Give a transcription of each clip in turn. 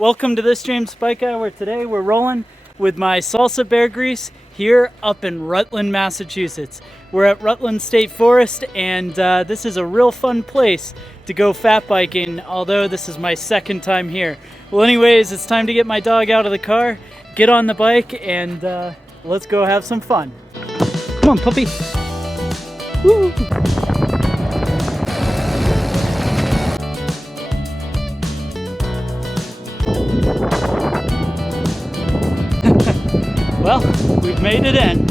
Welcome to this James Bike Guy, where today we're rolling with my salsa bear grease here up in Rutland, Massachusetts. We're at Rutland State Forest, and this is a real fun place to go fat biking, although this is my second time here. Well, anyways, it's time to get my dog out of the car, get on the bike, and let's go have some fun. Come on, puppy. Woo! Well, we've made it in.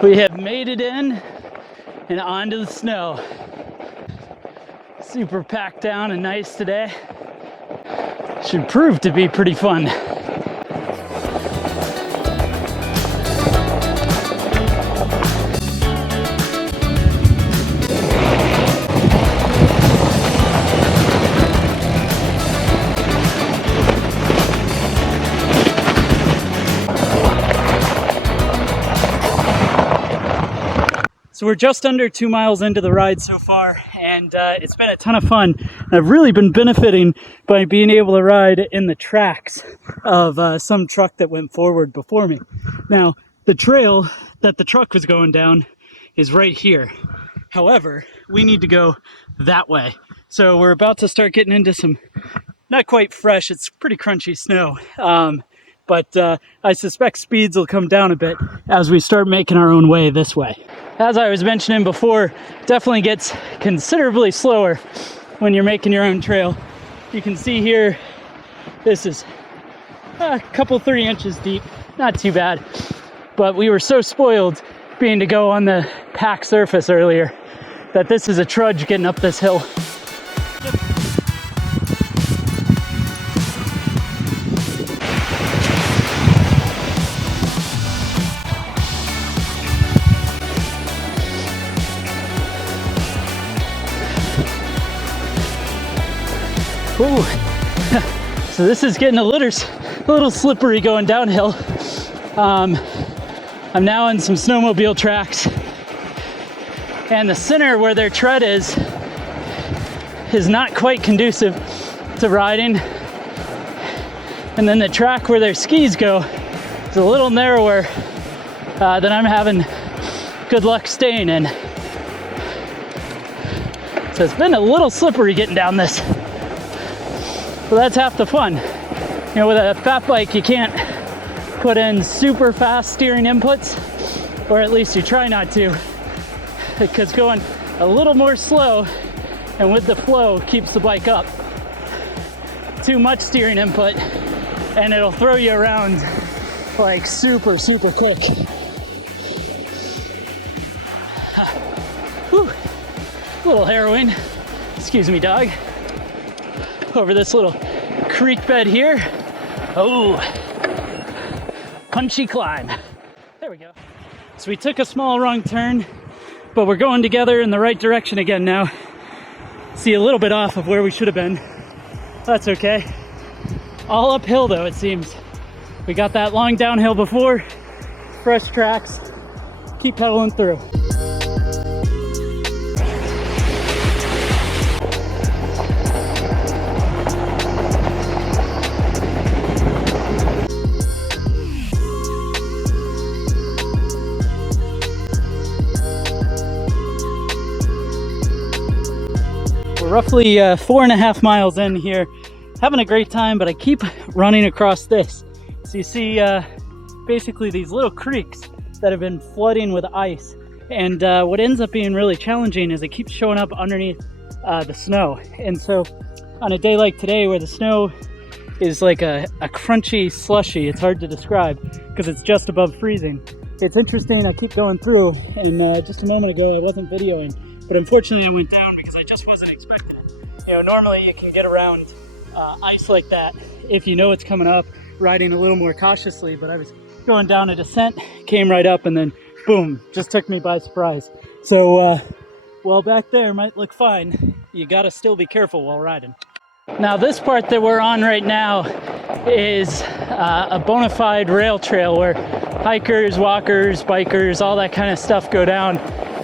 We have made it in and onto the snow. Super packed down and nice today. Should prove to be pretty fun. So we're just under 2 miles into the ride so far, and it's been a ton of fun. I've really been benefiting by being able to ride in the tracks of some truck that went forward before me. Now, the trail that the truck was going down is right here. However, we need to go that way. So we're about to start getting into some, not quite fresh, it's pretty crunchy snow. But I suspect speeds will come down a bit as we start making our own way this way. As I was mentioning before, definitely gets considerably slower when you're making your own trail. You can see here, this is a couple 3 inches deep, not too bad. But we were so spoiled being to go on the packed surface earlier that this is a trudge getting up this hill. Ooh. So this is getting a little slippery going downhill. I'm now in some snowmobile tracks, and the center where their tread is not quite conducive to riding. And then the track where their skis go is a little narrower than I'm having good luck staying in. So it's been a little slippery getting down this. So that's half the fun. You know, with a fat bike, you can't put in super fast steering inputs, or at least you try not to, because going a little more slow and with the flow keeps the bike up. Too much steering input and it'll throw you around like super quick. Whew. A little harrowing. Excuse me, dog. Over this little creek bed here. Oh, punchy climb. There we go. So we took a small wrong turn, but we're going together in the right direction again now. See, a little bit off of where we should have been. That's okay. All uphill though, it seems. We got that long downhill before. Fresh tracks. Keep pedaling through. Roughly 4.5 miles in here, having a great time, but I keep running across this. So you see basically these little creeks that have been flooding with ice, and what ends up being really challenging is it keeps showing up underneath the snow. And so on a day like today where the snow is like a crunchy slushy, it's hard to describe because it's just above freezing. It's interesting, I keep going through, and just a moment ago I wasn't videoing, but unfortunately I went down because I just wasn't expecting it. You know, normally you can get around ice like that if you know it's coming up, riding a little more cautiously, but I was going down a descent, came right up, and then boom, just took me by surprise. So while back there might look fine, you gotta still be careful while riding. Now this part that we're on right now is a bona fide rail trail where hikers, walkers, bikers, all that kind of stuff go down.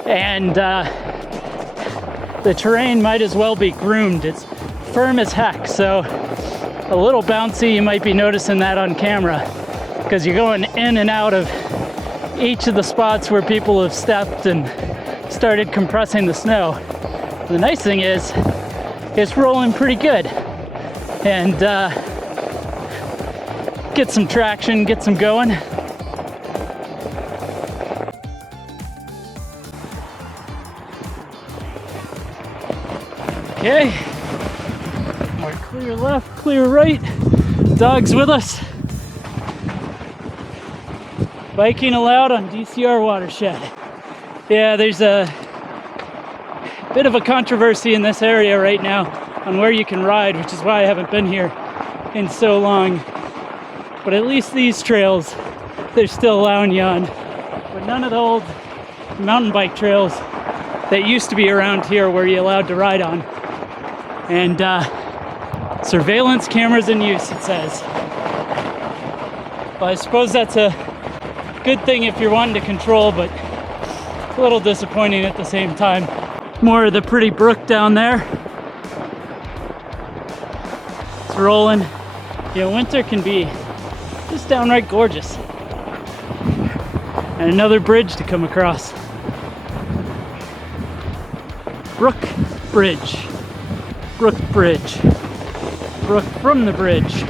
And the terrain might as well be groomed. It's firm as heck, so a little bouncy. You might be noticing that on camera because you're going in and out of each of the spots where people have stepped and started compressing the snow. The nice thing is it's rolling pretty good, and get some traction, get some going. Okay, more clear left, clear right. Dog's with us. Biking allowed on DCR watershed. Yeah, there's a bit of a controversy in this area right now on where you can ride, which is why I haven't been here in so long. But at least these trails, they're still allowing you on. But none of the old mountain bike trails that used to be around here were you allowed to ride on. And surveillance cameras in use, it says. Well, I suppose that's a good thing if you're wanting to control, but it's a little disappointing at the same time. More of the pretty brook down there. It's rolling. Yeah, winter can be just downright gorgeous. And another bridge to come across. Brook Bridge. Brook Bridge. Brook from the bridge.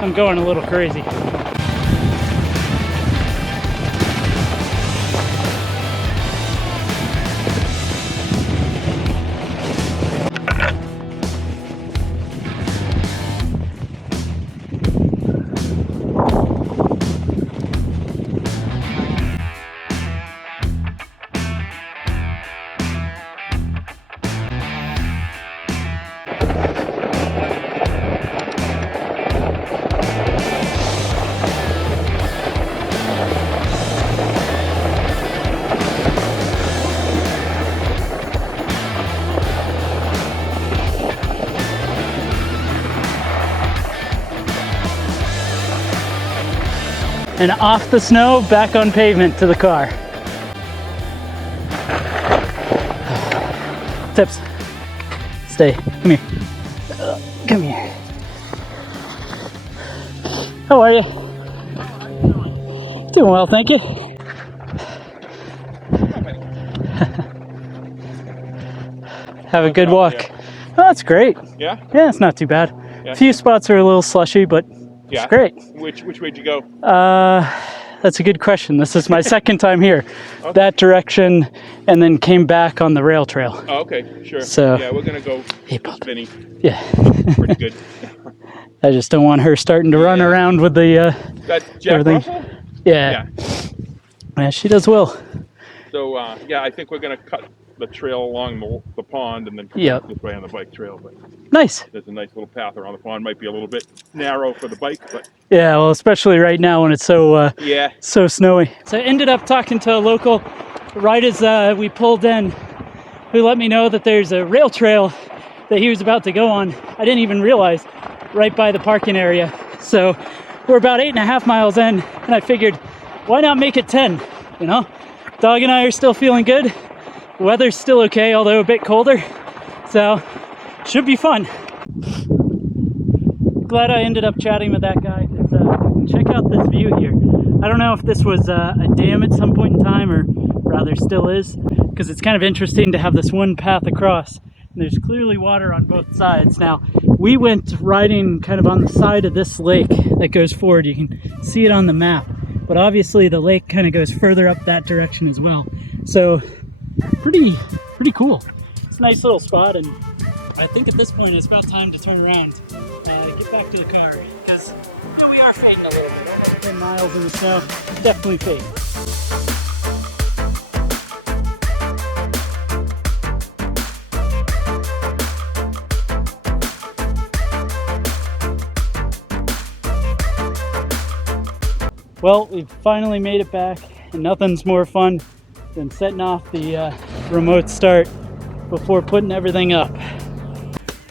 I'm going a little crazy. And off the snow, back on pavement to the car. Tips, stay, come here. Come here. How are you? Doing well, thank you. Have a good walk. Oh, that's great. Yeah? Yeah, it's not too bad. Yeah. A few spots are a little slushy, but Yeah. it's great. Which way'd you go? That's a good question. This is my second time here. Okay. That direction, and then came back on the rail trail. Oh, okay, sure. So- yeah, we're gonna go Hey, with bud. Vinny. Yeah. Pretty good. I just don't want her starting to run around with the, That's Jack everything. Russell? yeah. Yeah, she does well. So, yeah, I think we're gonna cut the trail along the pond and then come Yep. this way on the bike trail. But Nice. there's a nice little path around the pond. Might be a little bit narrow for the bike, but Yeah, well, especially right now when it's so, yeah. so snowy. So I ended up talking to a local right as we pulled in, who let me know that there's a rail trail that he was about to go on. I didn't even realize, right by the parking area. So we're about 8.5 miles in, and I figured, why not make it 10? You know, dog and I are still feeling good. Weather's still okay, although a bit colder. So should be fun. Glad I ended up chatting with that guy. Check out this view here. I don't know if this was a dam at some point in time, or rather still is, because it's kind of interesting to have this one path across. And there's clearly water on both sides. Now, we went riding kind of on the side of this lake that goes forward. You can see it on the map, but obviously the lake kind of goes further up that direction as well. So pretty cool. It's a nice little spot, and I think at this point it's about time to turn around, get back to the car, because you know, we are fading a little bit. Almost 10 miles in the snow, definitely fading. Well, we've finally made it back, and nothing's more fun than setting off the remote start before putting everything up.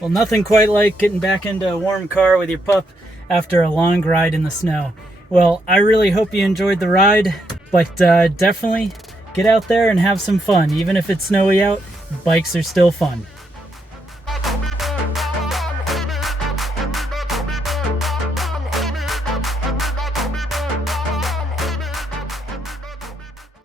Well, nothing quite like getting back into a warm car with your pup after a long ride in the snow. Well, I really hope you enjoyed the ride, but definitely get out there and have some fun. Even if it's snowy out, Bikes are still fun.